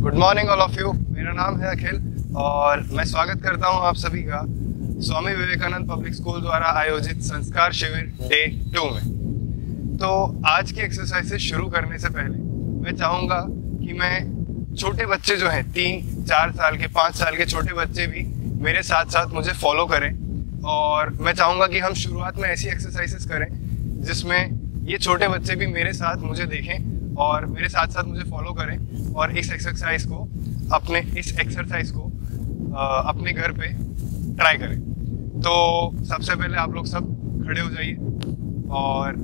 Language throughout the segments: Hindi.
Good morning all of you. मेरा नाम है अखिल और मैं स्वागत करता हूं आप सभी का स्वामी विवेकानंद पब्लिक स्कूल द्वारा आयोजित संस्कार शिविर डे 2 में। तो आज की एक्सरसाइजेस शुरू करने से पहले मैं चाहूँगा कि मैं छोटे बच्चे जो हैं 3-4 साल के 5 साल के छोटे बच्चे भी मेरे साथ साथ मुझे फॉलो करें। और मैं चाहूँगा कि हम शुरुआत में ऐसी एक्सरसाइजेस करें जिसमें ये छोटे बच्चे भी मेरे साथ मुझे देखें और मेरे साथ साथ मुझे फॉलो करें और इस एक्सरसाइज को अपने घर पे ट्राई करें। तो सबसे पहले आप लोग सब खड़े हो जाइए और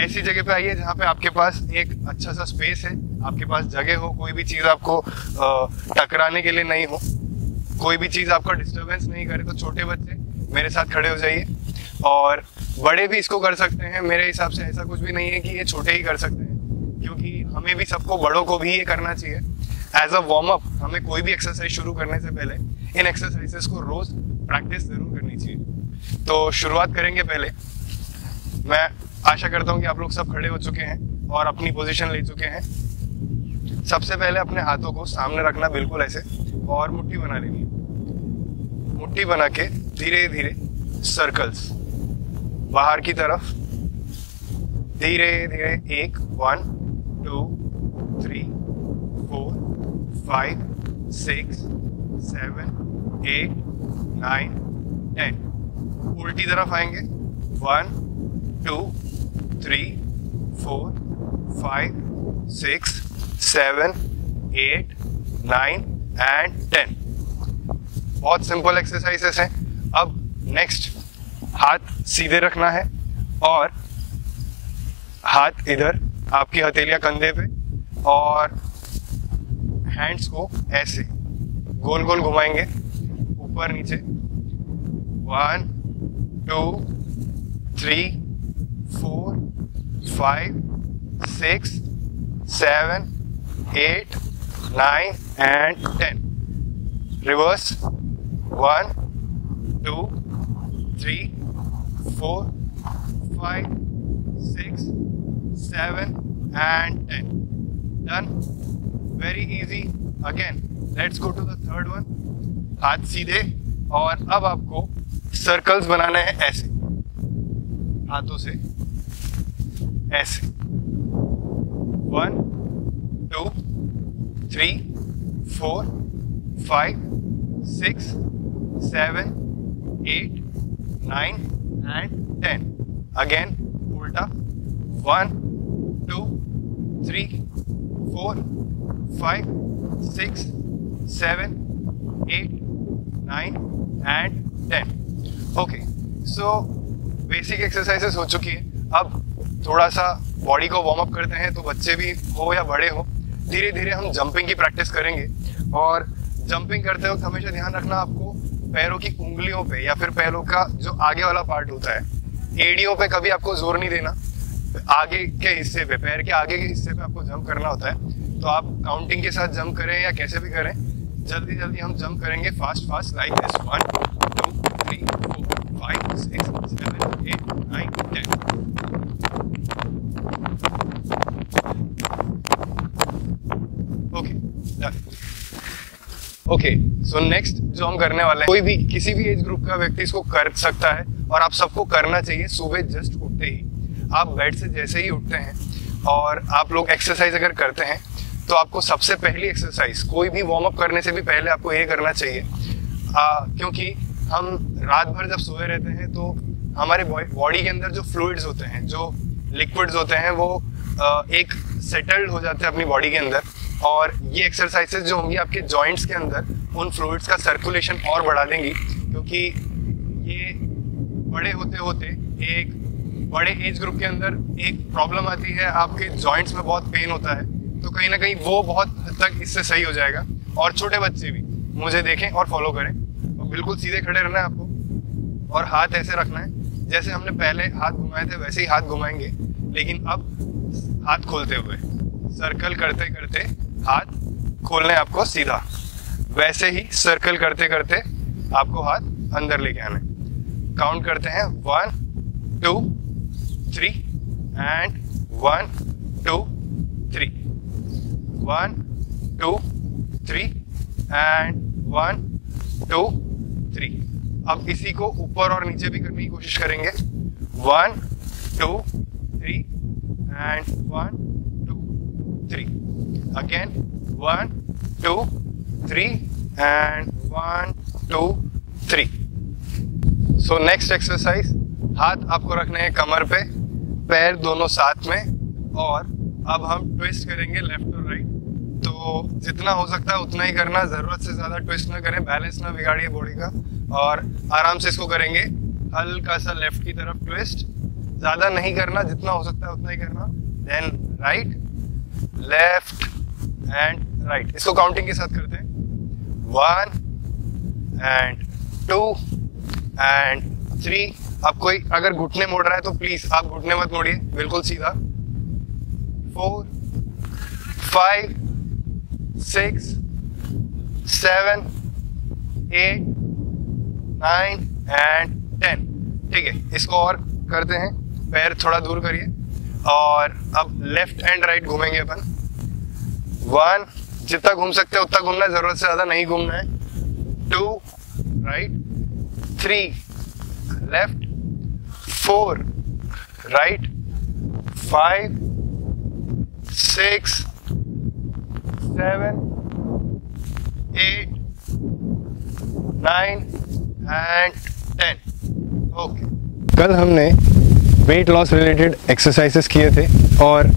ऐसी जगह पे आइए जहाँ पे आपके पास एक अच्छा सा स्पेस है, आपके पास जगह हो, कोई भी चीज़ आपको टकराने के लिए नहीं हो, कोई भी चीज़ आपका डिस्टरबेंस नहीं करे। तो छोटे बच्चे मेरे साथ खड़े हो जाइए और बड़े भी इसको कर सकते हैं। मेरे हिसाब से ऐसा कुछ भी नहीं है कि ये छोटे ही कर सकते हैं, क्योंकि हमें भी सबको, बड़ों को भी ये करना चाहिए। एज अ वार्म अप हमें कोई भी एक्सरसाइज शुरू करने से पहले इन एक्सरसाइजेस को रोज प्रैक्टिस जरूर करनी चाहिए। तो शुरुआत करेंगे। पहले मैं आशा करता हूँ कि आप लोग सब खड़े हो चुके हैं और अपनी पोजीशन ले चुके हैं। सबसे पहले अपने हाथों को सामने रखना, बिल्कुल ऐसे, और मुट्ठी बना लेनी है। मुट्ठी बना के धीरे धीरे सर्कल्स बाहर की तरफ, धीरे धीरे 1 2 3 4 5 6 7 8 9 10। उल्टी तरफ आएंगे। 1 2 3 4 5 6 7 8 9 एंड 10। बहुत सिंपल एक्सरसाइजेस हैं। अब नेक्स्ट, हाथ सीधे रखना है और हाथ इधर आपकी हथेलियां कंधे पे और हैंड्स को ऐसे गोल गोल घुमाएंगे ऊपर नीचे। 1 2 3 4 5 6 7 8 9 and 10। Reverse. 1 2 3 4 5 6 7 and 10. Done. Very easy. Again, let's go to the third one. हाथ सीधे और अब आपको सर्कल्स बनाने हैं ऐसे, हाथों से ऐसे। 1 2 3 4 5 6 7 8 9 and 10. Again, उल्टा। 1 2 3 4 5 6 7 8 9 and 10. Okay, so basic exercises हो चुकी है। अब थोड़ा सा बॉडी को वार्म अप करते हैं। तो बच्चे भी हो या बड़े हो, धीरे धीरे हम जंपिंग की प्रैक्टिस करेंगे। और जंपिंग करते वक्त हमेशा ध्यान रखना आपको पैरों की उंगलियों पे या फिर पैरों का जो आगे वाला पार्ट होता है, एड़ियों पे कभी आपको जोर नहीं देना। आगे के हिस्से पे, पैर के आगे के हिस्से पे आपको जंप करना होता है। तो आप काउंटिंग के साथ जंप करें या कैसे भी करें, जल्दी जल्दी हम जंप करेंगे, fast fast, like this. 1 2 3 4 5 6 7 8 9 10। Okay, done. Okay, so next जो हम करने वाले हैं, कोई भी किसी भी एज ग्रुप का व्यक्ति इसको कर सकता है और आप सबको करना चाहिए। सुबह जस्ट उठते ही, आप बेड से जैसे ही उठते हैं और आप लोग एक्सरसाइज अगर करते हैं तो आपको सबसे पहली एक्सरसाइज, कोई भी वार्म अप करने से भी पहले आपको ये करना चाहिए। क्योंकि हम रात भर जब सोए रहते हैं तो हमारे बॉडी के अंदर जो फ्लूइड्स होते हैं, जो लिक्विड्स होते हैं, वो एक सेटल्ड हो जाते हैं अपनी बॉडी के अंदर। और ये एक्सरसाइजेस जो होंगी आपके जॉइंट्स के अंदर उन फ्लूइड्स का सर्कुलेशन और बढ़ा देंगी। क्योंकि ये बड़े होते होते एक बड़े एज ग्रुप के अंदर एक प्रॉब्लम आती है, आपके जॉइंट्स में बहुत पेन होता है। तो कहीं ना कहीं वो बहुत हद तक इससे सही हो जाएगा। और छोटे बच्चे भी मुझे देखें और फॉलो करें। और बिल्कुल सीधे खड़े रहना है आपको और हाथ ऐसे रखना है। जैसे हमने पहले हाथ घुमाए थे वैसे ही हाथ घुमाएंगे, लेकिन अब हाथ खोलते हुए, सर्कल करते करते हाथ खोलने आपको सीधा, वैसे ही सर्कल करते करते आपको हाथ अंदर लेके आना है। काउंट करते हैं 1 2 3 एंड 1 2 3 1 2 3 एंड 1 2 3। अब इसी को ऊपर और नीचे भी करने की कोशिश करेंगे। 1 2 3 and 1 2 3। Again 1 2 3 and 1 2 3। So next exercise, हाथ आपको रखने हैं कमर पे, पैर दोनों साथ में, और अब हम ट्विस्ट करेंगे लेफ्ट और राइट। तो जितना हो सकता है उतना ही करना, जरूरत से ज्यादा ट्विस्ट ना करें, बैलेंस ना बिगाड़िए बॉडी का, और आराम से इसको करेंगे। हल्का सा लेफ्ट की तरफ ट्विस्ट, ज्यादा नहीं करना, जितना हो सकता है उतना ही करना। Then right left and right, इसको काउंटिंग के साथ करते हैं। 1 एंड 2 एंड 3। अब कोई अगर घुटने मोड़ रहा है तो प्लीज आप घुटने मत मोड़िए, बिल्कुल सीधा। 4 5 6 7 8 9 एंड 10। ठीक है, इसको और करते हैं। पैर थोड़ा दूर करिए, और अब लेफ्ट एंड राइट घूमेंगे अपन। 1, जितना घूम सकते हैं उतना घूमना है, जरूरत से ज्यादा नहीं घूमना है। 2 right, 3 left, 4 right, 5 6 7 8 9 and 10। Okay, कल हमने वेट लॉस रिलेटेड एक्सरसाइजेस किए थे और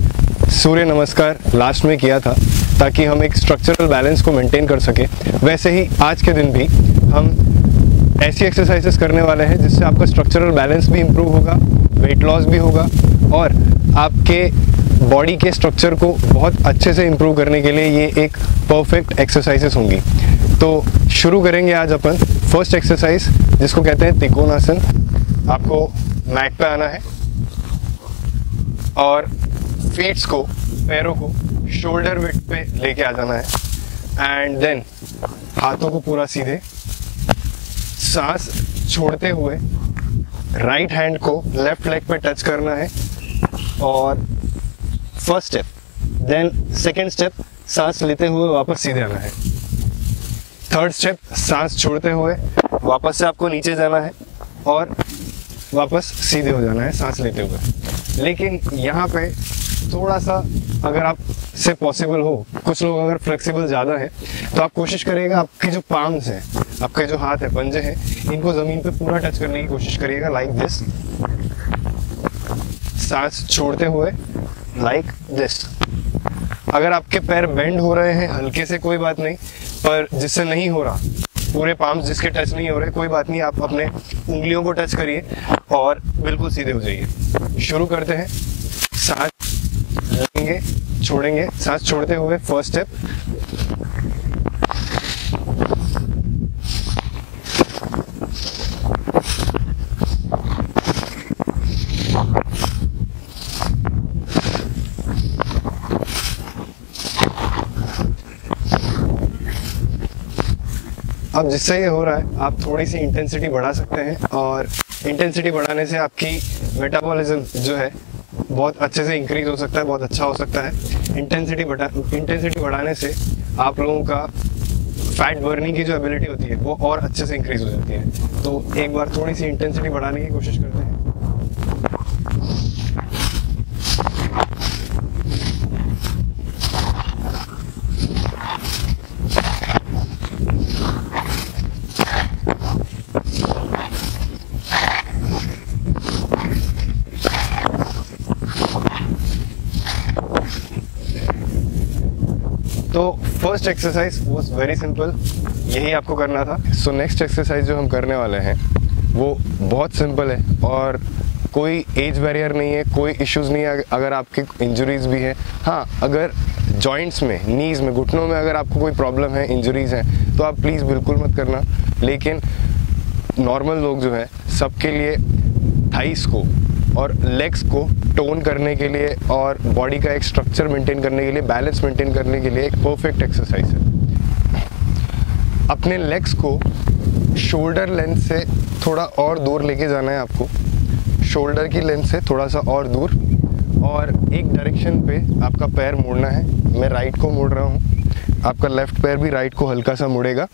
सूर्य नमस्कार लास्ट में किया था, ताकि हम एक स्ट्रक्चरल बैलेंस को मेंटेन कर सके। वैसे ही आज के दिन भी हम ऐसी एक्सरसाइजेस करने वाले हैं जिससे आपका स्ट्रक्चरल बैलेंस भी इम्प्रूव होगा, वेट लॉस भी होगा, और आपके बॉडी के स्ट्रक्चर को बहुत अच्छे से इम्प्रूव करने के लिए ये एक परफेक्ट एक्सरसाइजेस होंगी। तो शुरू करेंगे आज अपन फर्स्ट एक्सरसाइज, जिसको कहते हैं त्रिकोणासन। आपको मैट पे आना है और फीट्स को, पैरों को शोल्डर विड्थ पे लेके आ जाना है, एंड देन हाथों को पूरा सीधे, सांस छोड़ते हुए राइट हैंड को लेफ्ट लेग पे टच करना है, और first step, then second step, सांस लेते हुए वापस सीधे आना है। थर्ड स्टेप, सांस छोड़ते हुए वापस से आपको नीचे जाना है और वापस सीधे हो जाना है सांस लेते हुए। लेकिन यहाँ पे थोड़ा सा अगर आप से पॉसिबल हो, कुछ लोग अगर फ्लेक्सिबल ज़्यादा है तो आप कोशिश करिएगा आपकी जो पाम्स हैं, आपके जो हाथ है, पंजे हैं, इनको ज़मीन पे पूरा टच करने की कोशिश करिएगा, लाइक दिस। सांस छोड़ते हुए लाइक दिस। अगर आपके पैर बेंड हो रहे हैं हल्के से कोई बात नहीं, पर जिससे नहीं हो रहा, पूरे पाम्स जिसके टच नहीं हो रहे, कोई बात नहीं, आप अपने उंगलियों को टच करिए और बिल्कुल सीधे हो जाइए। शुरू करते हैं। सांस लेंगे, छोड़ेंगे, सांस छोड़ते हुए फर्स्ट स्टेप, अब जिससे ये हो रहा है आप थोड़ी सी इंटेंसिटी बढ़ा सकते हैं, और इंटेंसिटी बढ़ाने से आपकी मेटाबॉलिज्म जो है बहुत अच्छे से इंक्रीज हो सकता है, बहुत अच्छा हो सकता है। इंटेंसिटी बढ़ाने से आप लोगों का फैट बर्निंग की जो एबिलिटी होती है वो और अच्छे से इंक्रीज हो जाती है। तो एक बार थोड़ी सी इंटेंसिटी बढ़ाने की कोशिश करते हैं। तो first exercise was very simple, यही आपको करना था। सो नेक्स्ट एक्सरसाइज जो हम करने वाले हैं वो बहुत सिंपल है, और कोई एज बैरियर नहीं है, कोई इश्यूज नहीं है। अगर आपकी इंजरीज भी है, हाँ, अगर जॉइंट्स में, नीज में, घुटनों में अगर आपको कोई प्रॉब्लम है, इंजरीज हैं, तो आप प्लीज़ बिल्कुल मत करना। लेकिन नॉर्मल लोग जो है, सबके लिए थाइस को और लेग्स को टोन करने के लिए और बॉडी का एक स्ट्रक्चर मेंटेन करने के लिए, बैलेंस मेंटेन करने के लिए एक परफेक्ट एक्सरसाइज है। अपने लेग्स को शोल्डर लेंथ से थोड़ा और दूर लेके जाना है आपको, शोल्डर की लेंथ से थोड़ा सा और दूर, और एक डायरेक्शन पे आपका पैर मोड़ना है। मैं राइट को मोड़ रहा हूँ, आपका लेफ्ट पैर भी राइट को हल्का सा मुड़ेगा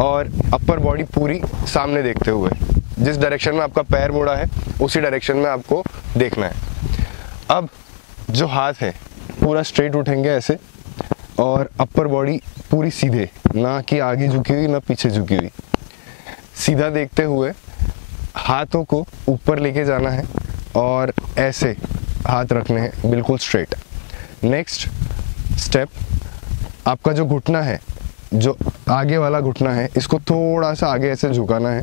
और अपर बॉडी पूरी सामने देखते हुए, जिस डायरेक्शन में आपका पैर मुड़ा है उसी डायरेक्शन में आपको देखना है। अब जो हाथ है पूरा स्ट्रेट उठेंगे ऐसे, और अपर बॉडी पूरी सीधे, ना कि आगे झुकी हुई ना पीछे झुकी हुई, सीधा देखते हुए हाथों को ऊपर लेके जाना है और ऐसे हाथ रखने हैं बिल्कुल स्ट्रेट। नेक्स्ट स्टेप, आपका जो घुटना है, जो आगे वाला घुटना है, इसको थोड़ा सा आगे ऐसे झुकाना है।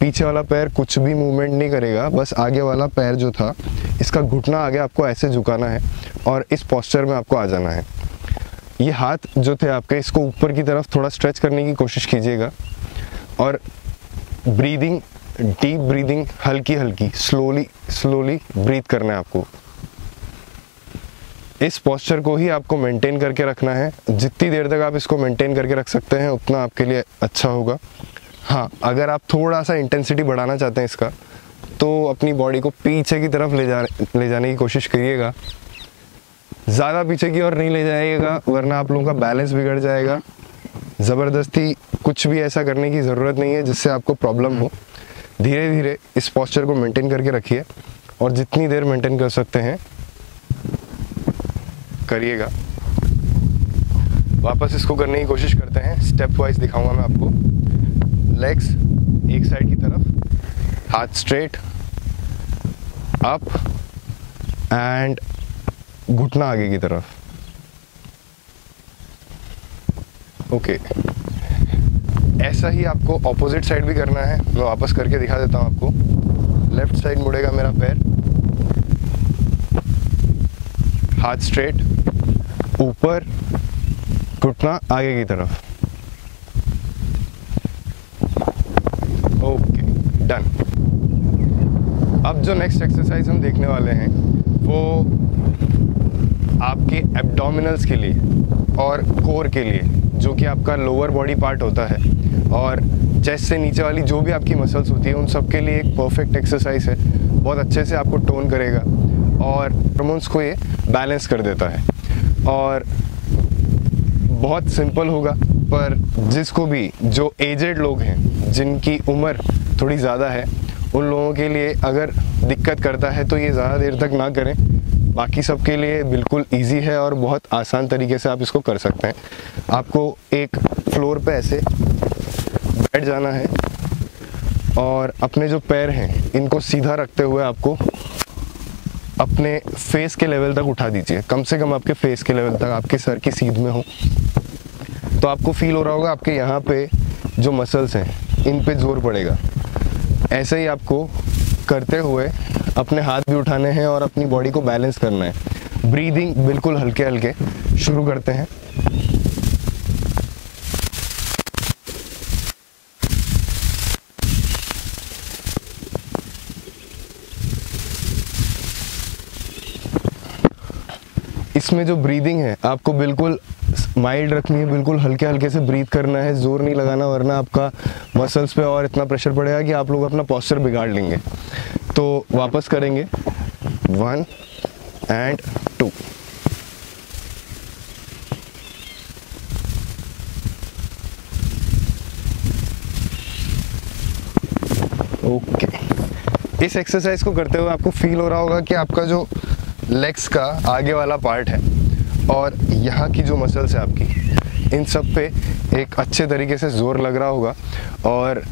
पीछे वाला पैर कुछ भी मूवमेंट नहीं करेगा, बस आगे वाला पैर जो था इसका घुटना आगे आपको ऐसे झुकाना है और इस पोस्चर में आपको आ जाना है। ये हाथ जो थे आपके, इसको ऊपर की तरफ थोड़ा स्ट्रेच करने की कोशिश कीजिएगा और ब्रीदिंग, डीप ब्रीदिंग, हल्की हल्की स्लोली ब्रीथ करना है आपको। इस पोस्चर को ही आपको मेंटेन करके रखना है। जितनी देर तक आप इसको मेंटेन करके रख सकते हैं उतना आपके लिए अच्छा होगा। हाँ, अगर आप थोड़ा सा इंटेंसिटी बढ़ाना चाहते हैं इसका, तो अपनी बॉडी को पीछे की तरफ ले जाने की कोशिश करिएगा। ज़्यादा पीछे की ओर नहीं ले जाइएगा, वरना आप लोगों का बैलेंस बिगड़ जाएगा। ज़बरदस्ती कुछ भी ऐसा करने की ज़रूरत नहीं है जिससे आपको प्रॉब्लम हो। धीरे धीरे इस पोस्चर को मेंटेन करके रखिए और जितनी देर मेंटेन कर सकते हैं करिएगा। वापस इसको करने की कोशिश करते हैं। स्टेप वाइज दिखाऊंगा मैं आपको। लेग्स एक साइड की तरफ, हाथ स्ट्रेट अप एंड घुटना आगे की तरफ। ओके, ऐसा ही आपको ऑपोजिट साइड भी करना है। मैं वापस करके दिखा देता हूं आपको। लेफ्ट साइड मुड़ेगा मेरा पैर, हाथ स्ट्रेट ऊपर, घुटना आगे की तरफ। Okay, done. अब जो नेक्स्ट एक्सरसाइज हम देखने वाले हैं वो आपके एब्डोमिनल्स के लिए और कोर के लिए, जो कि आपका लोअर बॉडी पार्ट होता है और चेस्ट से नीचे वाली जो भी आपकी मसल्स होती है उन सब के लिए एक परफेक्ट एक्सरसाइज है। बहुत अच्छे से आपको टोन करेगा और हार्मोन्स को ये बैलेंस कर देता है और बहुत सिंपल होगा। पर जिसको भी, जो एजेड लोग हैं, जिनकी उम्र थोड़ी ज़्यादा है, उन लोगों के लिए अगर दिक्कत करता है तो ये ज़्यादा देर तक ना करें। बाकी सब के लिए बिल्कुल इजी है और बहुत आसान तरीके से आप इसको कर सकते हैं। आपको एक फ्लोर पे ऐसे बैठ जाना है और अपने जो पैर हैं इनको सीधा रखते हुए आपको अपने फेस के लेवल तक उठा दीजिए। कम से कम आपके फेस के लेवल तक, आपके सर की सीध में हो, तो आपको फील हो रहा होगा आपके यहाँ पे जो मसल्स हैं इन पे जोर पड़ेगा। ऐसे ही आपको करते हुए अपने हाथ भी उठाने हैं और अपनी बॉडी को बैलेंस करना है। ब्रीदिंग बिल्कुल हल्के हल्के शुरू करते हैं। इसमें जो ब्रीदिंग है आपको बिल्कुल माइल्ड रखनी है, बिल्कुल हल्के हल्के से ब्रीथ करना है, जोर नहीं लगाना, वरना आपका मसल्स पे और इतना प्रेशर पड़ेगा कि आप लोग अपना पोस्चर बिगाड़ लेंगे। तो वापस करेंगे 1 and 2। ओके, इस एक्सरसाइज को करते हुए आपको फील हो रहा होगा कि आपका जो लेग्स का आगे वाला पार्ट है और यहाँ की जो मसल्स है आपकी, इन सब पे एक अच्छे तरीके से जोर लग रहा होगा और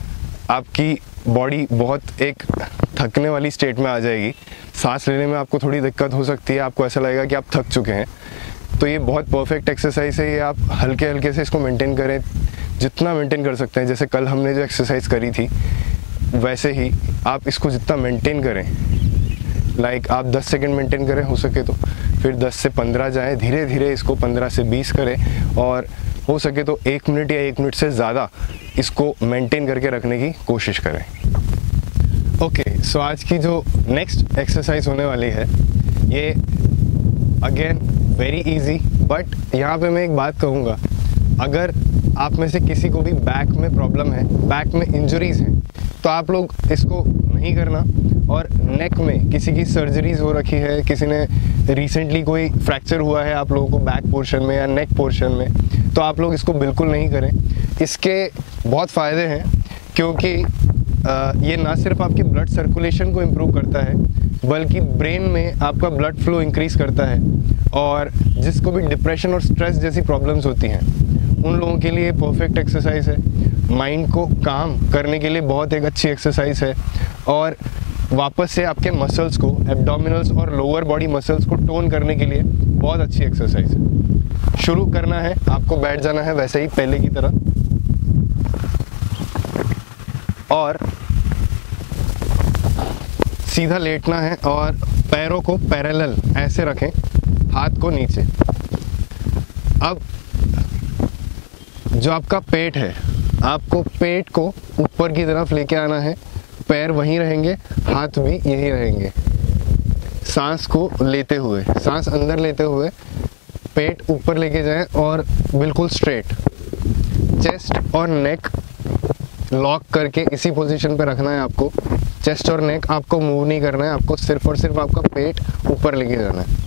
आपकी बॉडी बहुत एक थकने वाली स्टेट में आ जाएगी। सांस लेने में आपको थोड़ी दिक्कत हो सकती है, आपको ऐसा लगेगा कि आप थक चुके हैं। तो ये बहुत परफेक्ट एक्सरसाइज है। ये आप हल्के हल्के से इसको मेंटेन करें, जितना मेंटेन कर सकते हैं। जैसे कल हमने जो एक्सरसाइज करी थी वैसे ही आप इसको जितना मेंटेन करें, लाइक आप 10 सेकंड मेंटेन करें हो सके तो, फिर 10 से 15 जाएं, धीरे धीरे इसको 15 से 20 करें और हो सके तो 1 मिनट या 1 मिनट से ज़्यादा इसको मेंटेन करके रखने की कोशिश करें। ओके, सो आज की जो नेक्स्ट एक्सरसाइज होने वाली है ये अगेन वेरी इजी, बट यहाँ पे मैं एक बात कहूँगा, अगर आप में से किसी को भी बैक में प्रॉब्लम है, बैक में इंजरीज हैं, तो आप लोग इसको नहीं करना और नेक में किसी की सर्जरीज हो रखी है, किसी ने रिसेंटली कोई फ्रैक्चर हुआ है आप लोगों को बैक पोर्शन में या नेक पोर्शन में, तो आप लोग इसको बिल्कुल नहीं करें। इसके बहुत फ़ायदे हैं, क्योंकि ये ना सिर्फ आपकी ब्लड सर्कुलेशन को इम्प्रूव करता है, बल्कि ब्रेन में आपका ब्लड फ्लो इंक्रीज़ करता है। और जिसको भी डिप्रेशन और स्ट्रेस जैसी प्रॉब्लम्स होती हैं, उन लोगों के लिए परफेक्ट एक्सरसाइज है। माइंड को काम करने के लिए बहुत एक अच्छी एक्सरसाइज है, और वापस से आपके मसल्स को, एब्डोमिनल्स और लोअर बॉडी मसल्स को टोन करने के लिए बहुत अच्छी एक्सरसाइज है। शुरू करना है, आपको बैठ जाना है वैसे ही पहले की तरह, और सीधा लेटना है और पैरों को पैरेलल ऐसे रखें, हाथ को नीचे। अब जो आपका पेट है, आपको पेट को ऊपर की तरफ लेके आना है, पैर वहीं रहेंगे, हाथ भी यहीं रहेंगे। सांस को लेते हुए, सांस अंदर लेते हुए पेट ऊपर लेके जाएं और बिल्कुल स्ट्रेट। चेस्ट और नेक लॉक करके इसी पोजीशन पे रखना है आपको। चेस्ट और नेक आपको मूव नहीं करना है, आपको सिर्फ और सिर्फ आपका पेट ऊपर लेके जाना है।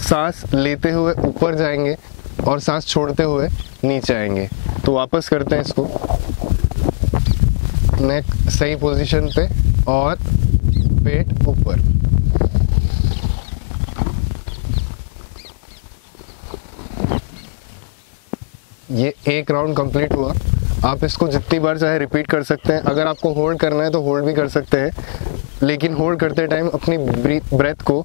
सांस लेते हुए ऊपर जाएंगे और सांस छोड़ते हुए नीचे आएंगे। तो वापस करते हैं इसको, नेक सही पोजीशन पे और पेट ऊपर। ये एक राउंड कंप्लीट हुआ। आप इसको जितनी बार चाहे रिपीट कर सकते हैं। अगर आपको होल्ड करना है तो होल्ड भी कर सकते हैं, लेकिन होल्ड करते टाइम अपनी ब्रेथ को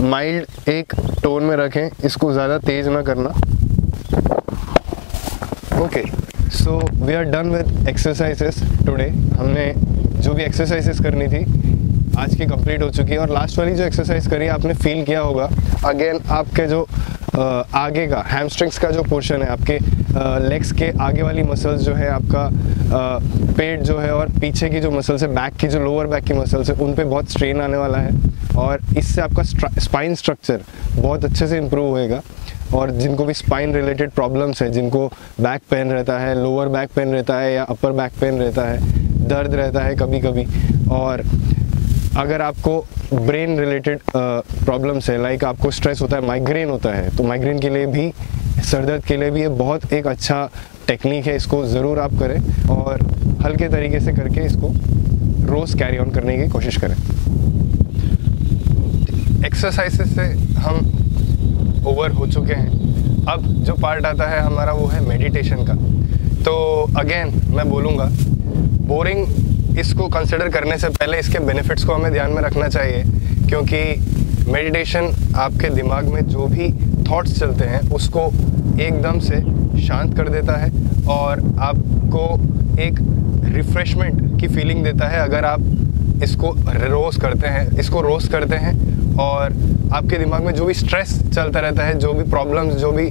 माइल्ड एक टोन में रखें, इसको ज़्यादा तेज ना करना। Okay, so we are done with exercises today. हमने जो भी एक्सरसाइजेस करनी थी आज की कंप्लीट हो चुकी है। और लास्ट वाली जो एक्सरसाइज करी आपने फील किया होगा, अगेन आपके जो आगे का हैमस्ट्रिंग्स का जो पोर्शन है, आपके लेग्स के आगे वाली मसल्स जो है, आपका पेट जो है और पीछे की जो मसल्स है, बैक की जो लोअर बैक की मसल्स है, उन पे बहुत स्ट्रेन आने वाला है। और इससे आपका स्पाइन स्ट्रक्चर बहुत अच्छे से इम्प्रूव होएगा। और जिनको भी स्पाइन रिलेटेड प्रॉब्लम्स है, जिनको बैक पेन रहता है, लोअर बैक पेन रहता है या अपर बैक पेन रहता है, दर्द रहता है कभी कभी, और अगर आपको ब्रेन रिलेटेड प्रॉब्लम्स है, लाइक आपको स्ट्रेस होता है, माइग्रेन होता है, तो माइग्रेन के लिए भी, सर दर्द के लिए भी ये बहुत एक अच्छा टेक्निक है। इसको ज़रूर आप करें और हल्के तरीके से करके इसको रोज़ कैरी ऑन करने की कोशिश करें। एक्सरसाइजेस से हम ओवर हो चुके हैं। अब जो पार्ट आता है हमारा वो है मेडिटेशन का। तो अगेन मैं बोलूँगा, बोरिंग इसको कंसिडर करने से पहले इसके बेनिफिट्स को हमें ध्यान में रखना चाहिए, क्योंकि मेडिटेशन आपके दिमाग में जो भी थॉट्स चलते हैं उसको एकदम से शांत कर देता है और आपको एक रिफ्रेशमेंट की फीलिंग देता है अगर आप इसको रोज़ करते हैं और आपके दिमाग में जो भी स्ट्रेस चलता रहता है, जो भी प्रॉब्लम्स, जो भी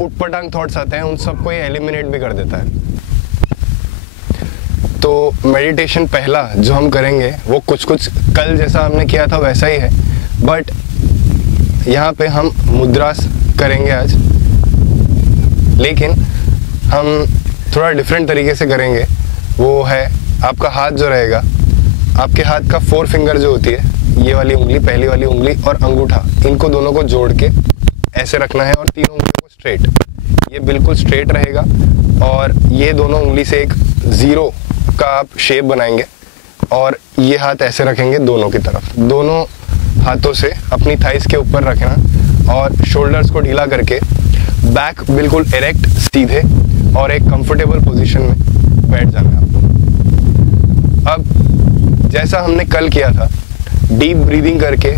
उटपटांग थॉट्स आते हैं, उन सबको ये एलिमिनेट भी कर देता है। तो मेडिटेशन पहला जो हम करेंगे वो कुछ कल जैसा हमने किया था वैसा ही है, बट यहाँ पे हम मुद्रास करेंगे आज, लेकिन हम थोड़ा डिफरेंट तरीके से करेंगे। वो है आपका हाथ जो रहेगा, आपके हाथ का 4 फिंगर जो होती है, ये वाली उंगली, पहली वाली उंगली और अंगूठा, इनको दोनों को जोड़ के ऐसे रखना है और तीनों उंगलियों को स्ट्रेट, ये बिल्कुल स्ट्रेट रहेगा। और ये दोनों उंगली से एक 0 का आप शेप बनाएंगे और ये हाथ ऐसे रखेंगे दोनों की तरफ। दोनों हाथों से अपनी थाइस के ऊपर रखना और शोल्डर्स को ढीला करके बैक बिल्कुल इरेक्ट, सीधे और एक कंफर्टेबल पोजीशन में बैठ जाना है आपको। अब जैसा हमने कल किया था, डीप ब्रीदिंग करके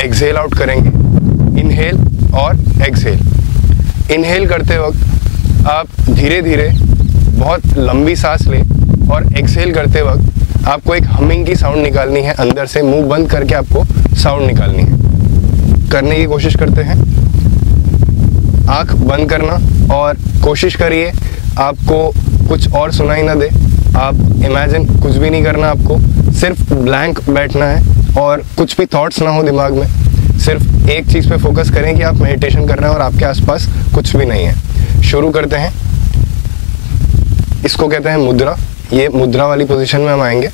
एक्सहेल आउट करेंगे, इनहेल और एक्सहेल। इनहेल करते वक्त आप धीरे धीरे बहुत लंबी सांस लें और एक्सहेल करते वक्त आपको एक हमिंग की साउंड निकालनी है, अंदर से मुंह बंद करके आपको साउंड निकालनी है। करने की कोशिश करते हैं, आंख बंद करना और कोशिश करिए आपको कुछ और सुनाई ना दे। आप इमेजिन कुछ भी नहीं करना, आपको सिर्फ ब्लैंक बैठना है और कुछ भी थॉट्स ना हो दिमाग में। सिर्फ एक चीज़ पे फोकस करें कि आप मेडिटेशन कर रहे हैं और आपके आसपास कुछ भी नहीं है। शुरू करते हैं। इसको कहते हैं मुद्रा। ये मुद्रा वाली पोजीशन में हम आएंगे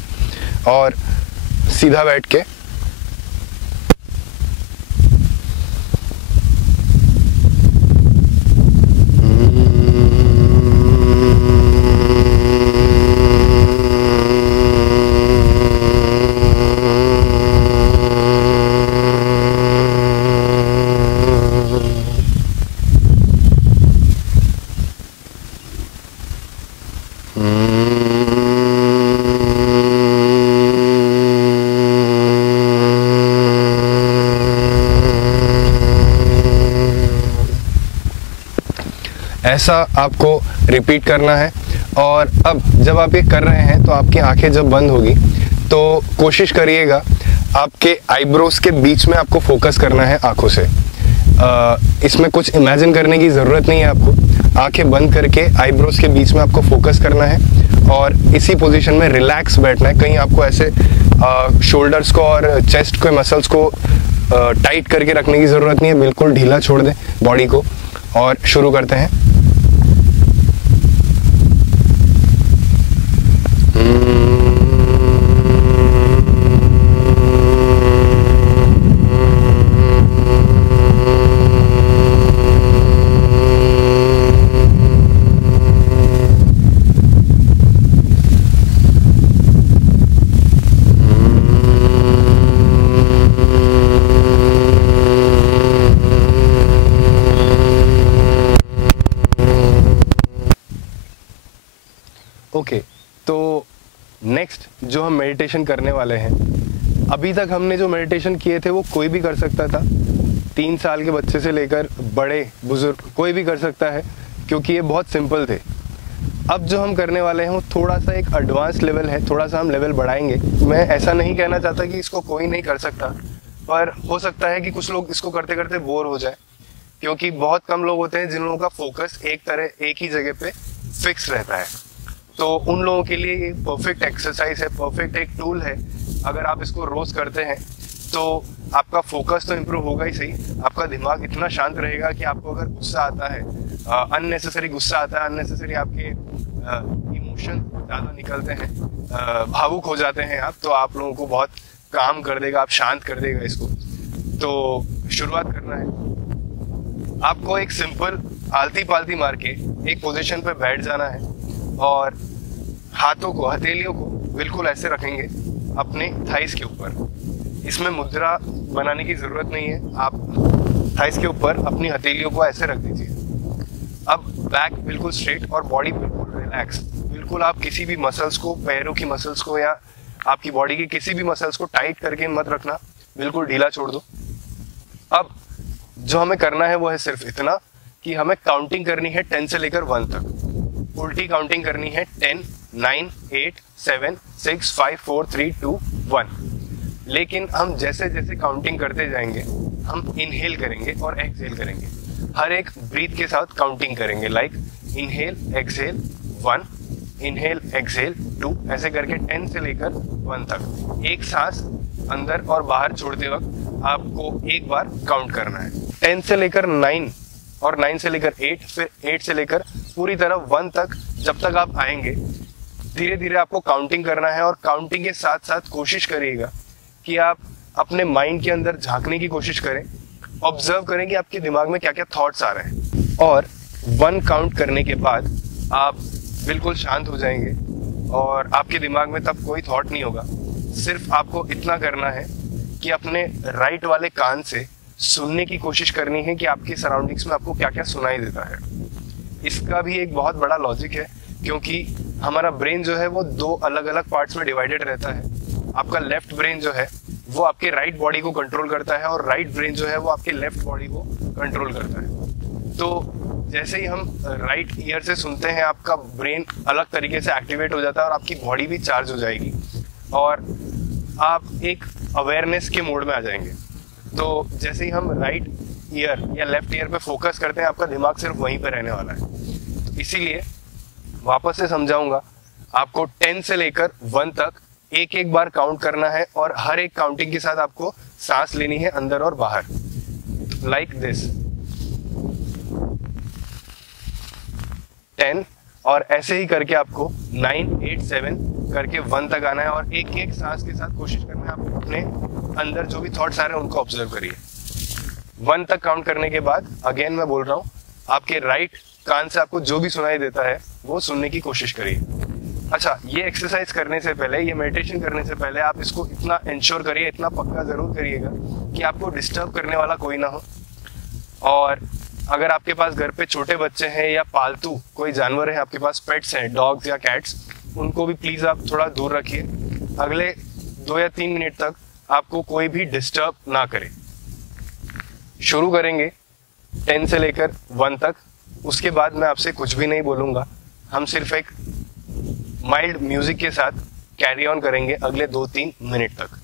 और सीधा बैठ के ऐसा आपको रिपीट करना है। और अब जब आप ये कर रहे हैं तो आपकी आंखें जब बंद होगी तो कोशिश करिएगा आपके आईब्रोज के बीच में आपको फोकस करना है आंखों से। इसमें कुछ इमेजिन करने की ज़रूरत नहीं है आपको। आंखें बंद करके आईब्रोज के बीच में आपको फोकस करना है और इसी पोजीशन में रिलैक्स बैठना है। कहीं आपको ऐसे शोल्डर्स को और चेस्ट के मसल्स को टाइट करके रखने की ज़रूरत नहीं है। बिल्कुल ढीला छोड़ दें बॉडी को और शुरू करते हैं। ओके, तो नेक्स्ट जो हम मेडिटेशन करने वाले हैं, अभी तक हमने जो मेडिटेशन किए थे वो कोई भी कर सकता था। 3 साल के बच्चे से लेकर बड़े बुजुर्ग कोई भी कर सकता है, क्योंकि ये बहुत सिंपल थे। अब जो हम करने वाले हैं वो थोड़ा सा एक एडवांस लेवल है, थोड़ा सा हम लेवल बढ़ाएंगे। मैं ऐसा नहीं कहना चाहता कि इसको कोई नहीं कर सकता, पर हो सकता है कि कुछ लोग इसको करते करते बोर हो जाए, क्योंकि बहुत कम लोग होते हैं जिन लोगों का फोकस एक ही जगह पे फिक्स रहता है। तो उन लोगों के लिए ये परफेक्ट एक्सरसाइज है, परफेक्ट एक टूल है। अगर आप इसको रोज करते हैं तो आपका फोकस तो इम्प्रूव होगा ही सही, आपका दिमाग इतना शांत रहेगा कि आपको अगर गुस्सा आता है, अननेसेसरी गुस्सा आता है, अननेसेसरी आपके इमोशन ज़्यादा निकलते हैं, भावुक हो जाते हैं आप, तो आप लोगों को बहुत काम कर देगा, आप शांत कर देगा इसको। तो शुरुआत करना है आपको। एक सिंपल आलती पालती मार के एक पोजीशन पे बैठ जाना है और हाथों को, हथेलियों को बिल्कुल ऐसे रखेंगे अपने थाइस के ऊपर। इसमें मुद्रा बनाने की जरूरत नहीं है, आप थाइस के ऊपर अपनी हथेलियों को ऐसे रख दीजिए। अब बैक बिल्कुल स्ट्रेट और बॉडी बिल्कुल रिलैक्स। बिल्कुल आप किसी भी मसल्स को, पैरों की मसल्स को या आपकी बॉडी की किसी भी मसल्स को टाइट करके मत रखना, बिल्कुल ढीला छोड़ दो। अब जो हमें करना है वो है सिर्फ इतना कि हमें काउंटिंग करनी है 10 से लेकर 1 तक। उल्टी काउंटिंग करनी है 10, 9, 8, 7, 6, 5, 4, 3, 2, 1। लेकिन हम जैसे जैसे काउंटिंग करते जाएंगे हम इनहेल करेंगे और एक्सहेल करेंगे। हर एक ब्रीथ के साथ काउंटिंग करेंगे, like inhale exhale 1, inhale exhale 2, ऐसे करके 10 से लेकर 1 तक। एक सांस अंदर और बाहर छोड़ते वक्त आपको एक बार काउंट करना है। 10 से लेकर 9 और 9 से लेकर 8, फिर 8 से लेकर पूरी तरह 1 तक। जब तक आप आएंगे धीरे धीरे आपको काउंटिंग करना है और काउंटिंग के साथ साथ कोशिश करिएगा कि आप अपने माइंड के अंदर झांकने की कोशिश करें, ऑब्जर्व करें कि आपके दिमाग में क्या क्या थॉट्स आ रहे हैं। और 1 काउंट करने के बाद आप बिल्कुल शांत हो जाएंगे और आपके दिमाग में तब कोई थॉट नहीं होगा। सिर्फ आपको इतना करना है कि अपने राइट वाले कान से सुनने की कोशिश करनी है कि आपकी सराउंडिंग्स में आपको क्या क्या सुनाई देता है। इसका भी एक बहुत बड़ा लॉजिक है, क्योंकि हमारा ब्रेन जो है वो 2 अलग अलग पार्ट्स में डिवाइडेड रहता है। आपका लेफ्ट ब्रेन जो है वो आपके राइट बॉडी को कंट्रोल करता है और राइट ब्रेन जो है वो आपके लेफ्ट बॉडी को कंट्रोल करता है। तो जैसे ही हम राइट ईयर से सुनते हैं आपका ब्रेन अलग तरीके से एक्टिवेट हो जाता है और आपकी बॉडी भी चार्ज हो जाएगी और आप एक अवेयरनेस के मोड में आ जाएंगे। तो जैसे ही हम राइट ईयर या लेफ्ट ईयर पे फोकस करते हैं आपका दिमाग सिर्फ वहीं पे रहने वाला है। तो इसीलिए वापस से समझाऊंगा, आपको 10 से लेकर 1 तक एक एक बार काउंट करना है और हर एक काउंटिंग के साथ आपको सांस लेनी है अंदर और बाहर, लाइक दिस 10, और ऐसे ही करके आपको 9, 8, 7 करके 1 तक आना है, और एक एक सांस के साथ कोशिश करना है आप अपने अंदर जो भी थॉट्स आ रहे हैं उनको ऑब्जर्व करिए। 1 तक काउंट करने के बाद अगेन मैं बोल रहा हूँ, आपके राइट कान से आपको जो भी सुनाई देता है वो सुनने की कोशिश करिए। अच्छा, ये एक्सरसाइज करने से पहले, ये मेडिटेशन करने से पहले आप इसको इतना इंश्योर करिए, इतना पक्का जरूर करिएगा कि आपको डिस्टर्ब करने वाला कोई ना हो। और अगर आपके पास घर पे छोटे बच्चे हैं या पालतू कोई जानवर है, आपके पास पेट्स हैं, डॉग्स या कैट्स, उनको भी प्लीज आप थोड़ा दूर रखिए। अगले 2 या 3 मिनट तक आपको कोई भी डिस्टर्ब ना करे। शुरू करेंगे 10 से लेकर 1 तक। उसके बाद मैं आपसे कुछ भी नहीं बोलूंगा, हम सिर्फ एक माइल्ड म्यूजिक के साथ कैरी ऑन करेंगे अगले 2-3 मिनट तक।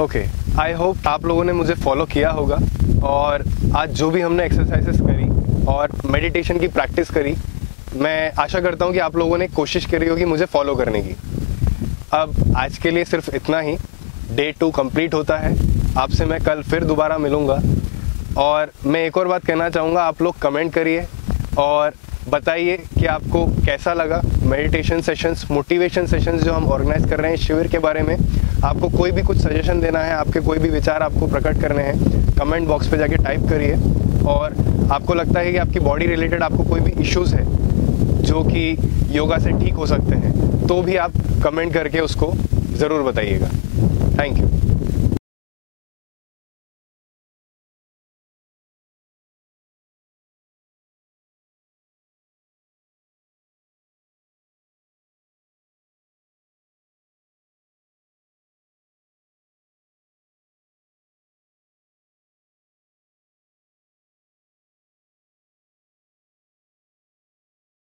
ओके, आई होप आप लोगों ने मुझे फॉलो किया होगा, और आज जो भी हमने एक्सरसाइजेस करी और मेडिटेशन की प्रैक्टिस करी, मैं आशा करता हूँ कि आप लोगों ने कोशिश करी होगी मुझे फॉलो करने की। अब आज के लिए सिर्फ इतना ही। डे 2 कंप्लीट होता है, आपसे मैं कल फिर दोबारा मिलूँगा। और मैं एक और बात कहना चाहूँगा, आप लोग कमेंट करिए और बताइए कि आपको कैसा लगा मेडिटेशन सेशंस, मोटिवेशन सेशंस जो हम ऑर्गेनाइज कर रहे हैं शिविर के बारे में। आपको कोई भी कुछ सजेशन देना है, आपके कोई भी विचार आपको प्रकट करने हैं, कमेंट बॉक्स पे जाके टाइप करिए। और आपको लगता है कि आपकी बॉडी रिलेटेड आपको कोई भी इश्यूज़ है जो कि योगा से ठीक हो सकते हैं, तो भी आप कमेंट करके उसको ज़रूर बताइएगा। Thank you.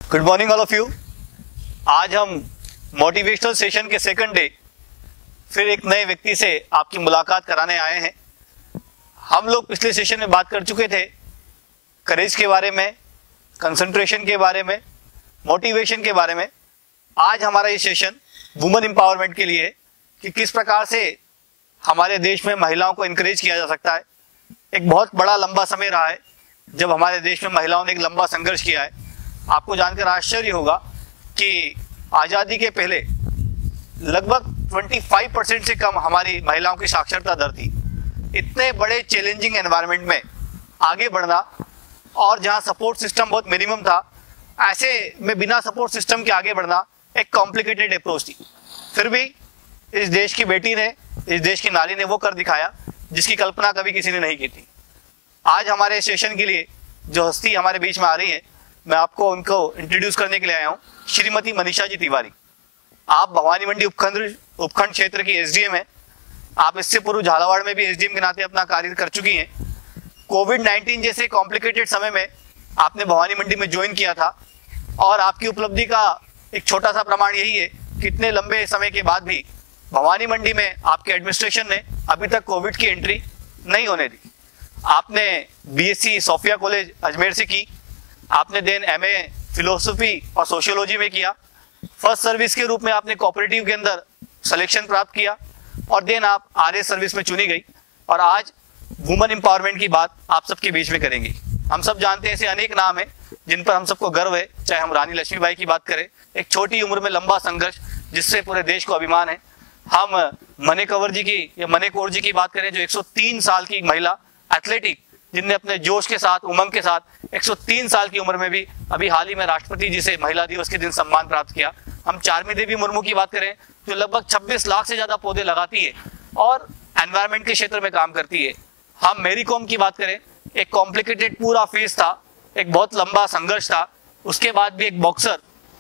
Good morning all of you. आज हम मोटिवेशनल सेशन के सेकंड डे फिर एक नए व्यक्ति से आपकी मुलाकात कराने आए हैं। हम लोग पिछले सेशन में बात कर चुके थे करेज के बारे में, कंसंट्रेशन के बारे में, मोटिवेशन के बारे में। आज हमारा ये सेशन वुमेन एम्पावरमेंट के लिए है कि किस प्रकार से हमारे देश में महिलाओं को इनकरेज किया जा सकता है। एक बहुत बड़ा लंबा समय रहा है जब हमारे देश में महिलाओं ने एक लंबा संघर्ष किया है, आपको जानकर आश्चर्य होगा कि आज़ादी के पहले लगभग 25% से कम हमारी महिलाओं की साक्षरता दर थी। इतने बड़े चैलेंजिंग एनवायरनमेंट में आगे बढ़ना और जहां सपोर्ट सिस्टम बहुत मिनिमम था, ऐसे में बिना सपोर्ट सिस्टम के आगे बढ़ना एक कॉम्प्लिकेटेड अप्रोच थी। फिर भी इस देश की बेटी ने, इस देश की नारी ने वो कर दिखाया जिसकी कल्पना कभी किसी ने नहीं की थी। आज हमारे सेशन के लिए जो हस्ती हमारे बीच में आ रही है, मैं आपको उनको इंट्रोड्यूस करने के लिए आया हूँ। श्रीमती मनीषा जी तिवारी, आप भवानी मंडी उपखंड क्षेत्र की एसडीएम है। आप इससे पूर्व झालावाड़ में भी एसडीएम के नाते अपना कार्य कर चुकी हैं। कोविड-19 जैसे कॉम्प्लिकेटेड समय में आपने भवानी मंडी में ज्वाइन किया था और आपकी उपलब्धि का एक छोटा सा प्रमाण यही है कि इतने लंबे समय के बाद भी भवानी मंडी में आपके एडमिनिस्ट्रेशन ने अभी तक कोविड की एंट्री नहीं होने दी। आपने बीएससी सोफिया कॉलेज अजमेर से की, आपने देन एमए फिलोसफी और सोशियोलॉजी में किया। फर्स्ट सर्विस के रूप में आपने कोऑपरेटिव के अंदर सिलेक्शन प्राप्त किया और देन आप आरएस सर्विस में चुनी गई और आज वुमेन एम्पावरमेंट की बात आप सबके बीच में करेंगे। हम सब जानते हैं ऐसे अनेक नाम हैं जिन पर हम सबको गर्व है, चाहे हम रानी लक्ष्मीबाई की बात करें, एक छोटी उम्र में लंबा संघर्ष जिससे पूरे देश को अभिमान है। हम मने कंवर जी की या मने कौर जी की बात करें जो 103 साल की महिला एथलेटिक, जिनने अपने जोश के साथ, उमंग के साथ 103 साल की उम्र में भी अभी हाल ही में राष्ट्रपति जी से महिला दिवस के दिन सम्मान प्राप्त किया। हम चारमी देवी मुर्मू की बात करें जो लगभग 26 लाख से ज्यादा पौधे लगाती है और एनवायरमेंट के क्षेत्र में काम करती है। हम मेरी कॉम की बात करें, एक कॉम्प्लिकेटेड पूरा फेज था, एक बहुत लंबा संघर्ष था, उसके बाद भी एक बॉक्सर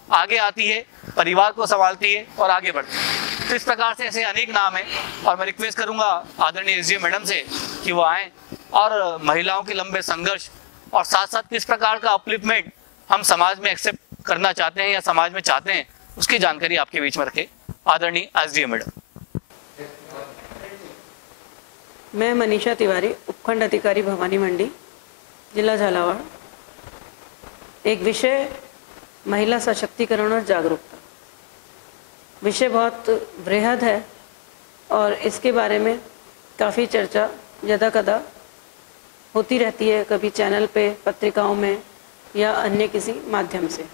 आगे आती है, परिवार को संभालती है और आगे बढ़ती है। तो इस प्रकार से ऐसे अनेक नाम हैं और मैं रिक्वेस्ट करूंगा आदरणीय एसडीएम मैडम से कि वो आएँ और महिलाओं के लंबे संघर्ष और साथ साथ किस प्रकार का अपलिफ्टमेंट हम समाज में एक्सेप्ट करना चाहते हैं या समाज में चाहते हैं, उसकी जानकारी आपके बीच में रखे। आदरणीय एसडीएम मैडम। मैं मनीषा तिवारी, उपखंड अधिकारी भवानी मंडी, जिला झालावाड़। एक विषय महिला सशक्तिकरण और जागरूकता। विषय बहुत बृहद है और इसके बारे में काफ़ी चर्चा यदा कदा होती रहती है, कभी चैनल पे, पत्रिकाओं में या अन्य किसी माध्यम से।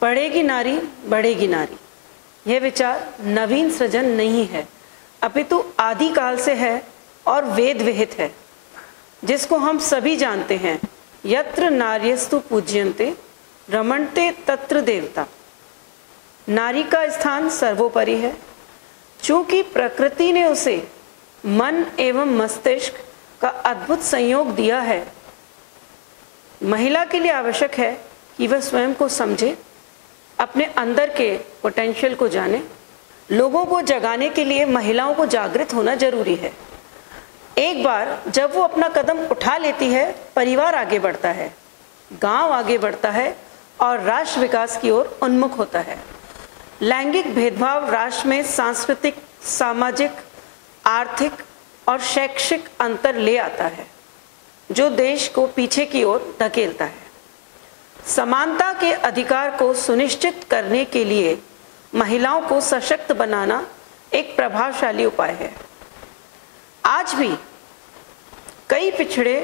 पढ़ेगी नारी बढ़ेगी नारी, यह विचार नवीन सृजन नहीं है, अपितु आदिकाल से है और वेद विहित है, जिसको हम सभी जानते हैं। यत्र नार्यस्तु पूज्यन्ते रमणते तत्र देवता। नारी का स्थान सर्वोपरि है। चूंकि प्रकृति ने उसे मन एवं मस्तिष्क का अद्भुत संयोग दिया है, महिला के लिए आवश्यक है कि वह स्वयं को समझे, अपने अंदर के पोटेंशियल को जाने। लोगों को जगाने के लिए महिलाओं को जागृत होना जरूरी है। एक बार जब वो अपना कदम उठा लेती है, परिवार आगे बढ़ता है, गांव आगे बढ़ता है और राष्ट्र विकास की ओर उन्मुख होता है। लैंगिक भेदभाव राष्ट्र में सांस्कृतिक, सामाजिक, आर्थिक और शैक्षिक अंतर ले आता है, जो देश को पीछे की ओर धकेलता है। समानता के अधिकार को सुनिश्चित करने के लिए महिलाओं को सशक्त बनाना एक प्रभावशाली उपाय है। आज भी कई पिछड़े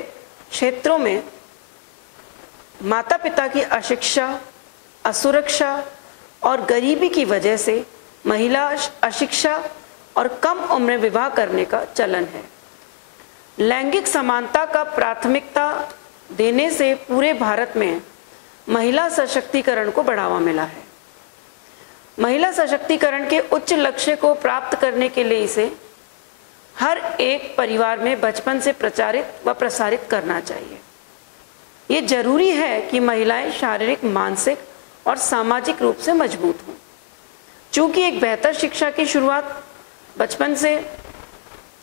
क्षेत्रों में माता पिता की अशिक्षा, असुरक्षा और गरीबी की वजह से महिला अशिक्षा और कम उम्र में विवाह करने का चलन है। लैंगिक समानता का प्राथमिकता देने से पूरे भारत में महिला सशक्तिकरण को बढ़ावा मिला है। महिला सशक्तिकरण के उच्च लक्ष्य को प्राप्त करने के लिए इसे हर एक परिवार में बचपन से प्रचारित व प्रसारित करना चाहिए। ये जरूरी है कि महिलाएं शारीरिक, मानसिक और सामाजिक रूप से मजबूत हों। चूंकि एक बेहतर शिक्षा की शुरुआत बचपन से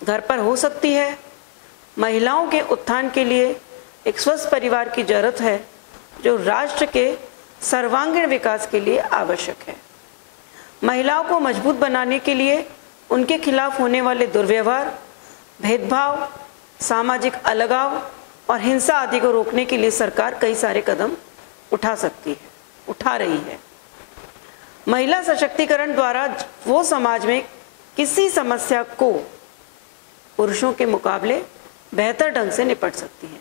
घर पर हो सकती है, महिलाओं के उत्थान के लिए एक स्वस्थ परिवार की जरूरत है, जो राष्ट्र के सर्वांगीण विकास के लिए आवश्यक है। महिलाओं को मजबूत बनाने के लिए उनके खिलाफ होने वाले दुर्व्यवहार, भेदभाव, सामाजिक अलगाव और हिंसा आदि को रोकने के लिए सरकार कई सारे कदम उठा रही है। महिला सशक्तिकरण द्वारा वो समाज में किसी समस्या को पुरुषों के मुकाबले बेहतर ढंग से निपट सकती है।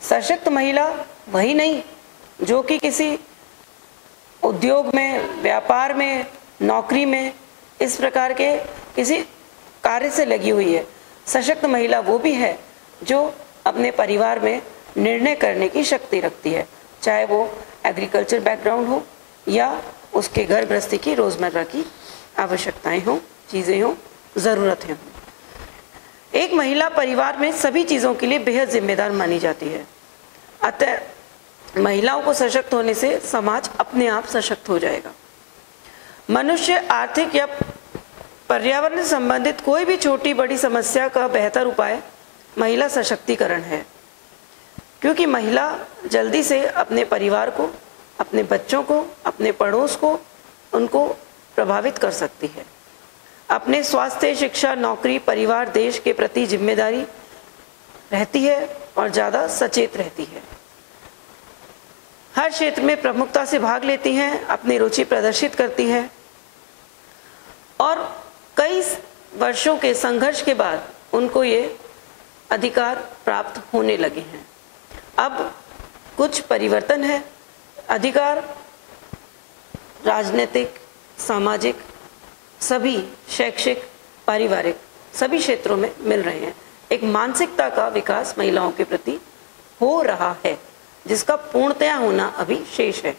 सशक्त महिला वही नहीं जो कि किसी उद्योग में, व्यापार में, नौकरी में, इस प्रकार के किसी कार्य से लगी हुई है। सशक्त महिला वो भी है जो अपने परिवार में निर्णय करने की शक्ति रखती है, चाहे वो एग्रीकल्चर बैकग्राउंड हो या उसके घर गृहस्थी की रोजमर्रा की आवश्यकताएं हों, चीजें हों, ज़रूरतें हों। एक महिला परिवार में सभी चीज़ों के लिए बेहद जिम्मेदार मानी जाती है। अतः महिलाओं को सशक्त होने से समाज अपने आप सशक्त हो जाएगा। मनुष्य आर्थिक या पर्यावरण से संबंधित कोई भी छोटी बड़ी समस्या का बेहतर उपाय महिला सशक्तिकरण है, क्योंकि महिला जल्दी से अपने परिवार को, अपने बच्चों को, अपने पड़ोस को, उनको प्रभावित कर सकती है। अपने स्वास्थ्य, शिक्षा, नौकरी, परिवार, देश के प्रति जिम्मेदारी रहती है और ज़्यादा सचेत रहती है। हर क्षेत्र में प्रमुखता से भाग लेती हैं, अपनी रुचि प्रदर्शित करती है और कई वर्षों के संघर्ष के बाद उनको ये अधिकार प्राप्त होने लगे हैं। अब कुछ परिवर्तन है, अधिकार राजनीतिक, सामाजिक, सभी शैक्षिक, पारिवारिक सभी क्षेत्रों में मिल रहे हैं। एक मानसिकता का विकास महिलाओं के प्रति हो रहा है, जिसका पूर्णतया होना अभी शेष है।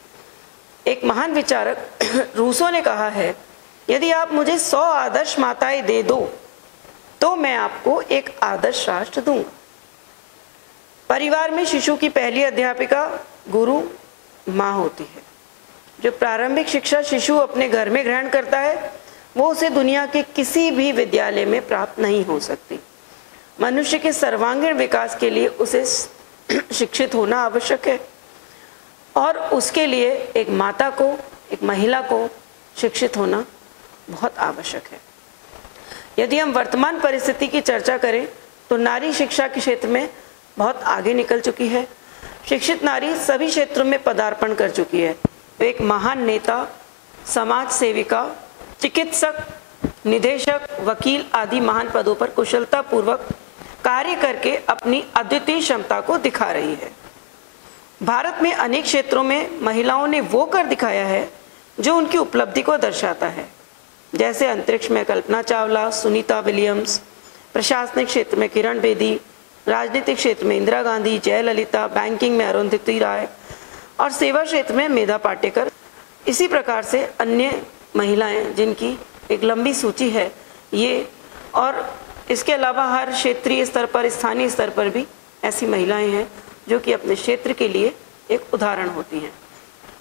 एक महान विचारक रूसो ने कहा है, यदि आप मुझे 100 आदर्श माताएं दे दो तो मैं आपको एक आदर्श राष्ट्र दूंगा। परिवार में शिशु की पहली अध्यापिका गुरु माँ होती है। जो प्रारंभिक शिक्षा शिशु अपने घर में ग्रहण करता है वो उसे दुनिया के किसी भी विद्यालय में प्राप्त नहीं हो सकती। मनुष्य के सर्वांगीण विकास के लिए उसे शिक्षित होना आवश्यक है और उसके लिए एक माता को, एक महिला को शिक्षित होना बहुत आवश्यक है। यदि हम वर्तमान परिस्थिति की चर्चा करें तो नारी शिक्षा के क्षेत्र में बहुत आगे निकल चुकी है। शिक्षित नारी सभी क्षेत्रों में पदार्पण कर चुकी है। वे एक महान नेता, समाज सेविका, चिकित्सक, निदेशक, वकील आदि महान पदों पर कुशलता पूर्वक कार्य करके अपनी अद्वितीय क्षमता को दिखा रही है। भारत में अनेक क्षेत्रों में महिलाओं ने वो कर दिखाया है जो उनकी उपलब्धि को दर्शाता है, जैसे अंतरिक्ष में कल्पना चावला, सुनीता विलियम्स, प्रशासनिक क्षेत्र में किरण बेदी, राजनीतिक क्षेत्र में इंदिरा गांधी, जयललिता, बैंकिंग में अरुंधति राय और सेवा क्षेत्र में मेधा पाटेकर। इसी प्रकार से अन्य महिलाएं जिनकी एक लंबी सूची है ये, और इसके अलावा हर क्षेत्रीय स्तर पर, स्थानीय स्तर पर भी ऐसी महिलाएं हैं जो कि अपने क्षेत्र के लिए एक उदाहरण होती हैं।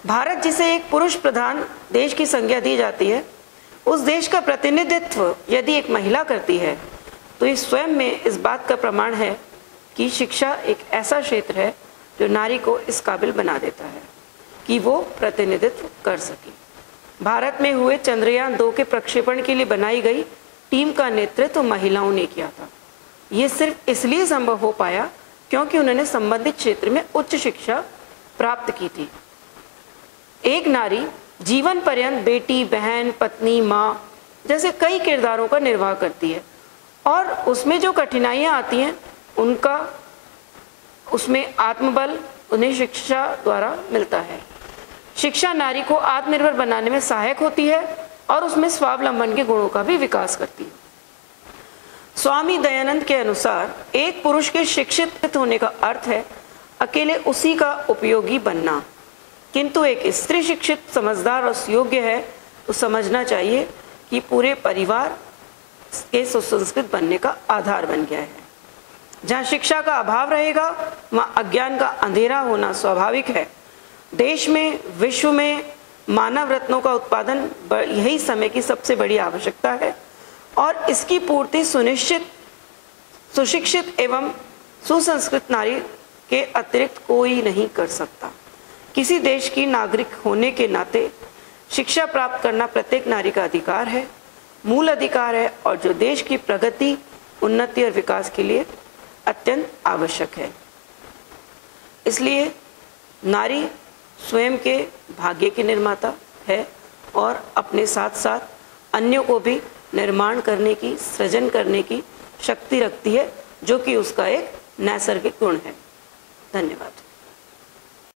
भारत जिसे एक पुरुष प्रधान देश की संज्ञा दी जाती है, उस देश का प्रतिनिधित्व यदि एक महिला करती है तो ये स्वयं में इस बात का प्रमाण है कि शिक्षा एक ऐसा क्षेत्र है जो नारी को इस काबिल बना देता है कि वो प्रतिनिधित्व कर सके। भारत में हुए चंद्रयान 2 के प्रक्षेपण के लिए बनाई गई टीम का नेतृत्व महिलाओं ने किया था। ये सिर्फ इसलिए संभव हो पाया क्योंकि उन्होंने संबंधित क्षेत्र में उच्च शिक्षा प्राप्त की थी। एक नारी जीवन पर्यंत बेटी, बहन, पत्नी, माँ जैसे कई किरदारों का निर्वाह करती है और उसमें जो कठिनाइयाँ आती हैं उसमें आत्मबल उन्हें शिक्षा द्वारा मिलता है। शिक्षा नारी को आत्मनिर्भर बनाने में सहायक होती है और उसमें स्वावलंबन के गुणों का भी विकास करती है। स्वामी दयानंद के अनुसार एक पुरुष के शिक्षित होने का अर्थ है अकेले उसी का उपयोगी बनना, किंतु एक स्त्री शिक्षित, समझदार और योग्य है तो समझना चाहिए कि पूरे परिवार के सुसंस्कृत बनने का आधार बन गया है। जहाँ शिक्षा का अभाव रहेगा वहाँ अज्ञान का अंधेरा होना स्वाभाविक है। देश में, विश्व में मानव रत्नों का उत्पादन यही समय की सबसे बड़ी आवश्यकता है और इसकी पूर्ति सुशिक्षित एवं सुसंस्कृत नारी के अतिरिक्त कोई नहीं कर सकता। किसी देश की नागरिक होने के नाते शिक्षा प्राप्त करना प्रत्येक नारी का अधिकार है, मूल अधिकार है और जो देश की प्रगति, उन्नति और विकास के लिए अत्यंत आवश्यक है। इसलिए नारी स्वयं के भाग्य की निर्माता है और अपने साथ साथ अन्यों को भी निर्माण करने की, सृजन करने की शक्ति रखती है, जो कि उसका एक नैसर्गिक गुण है। धन्यवाद।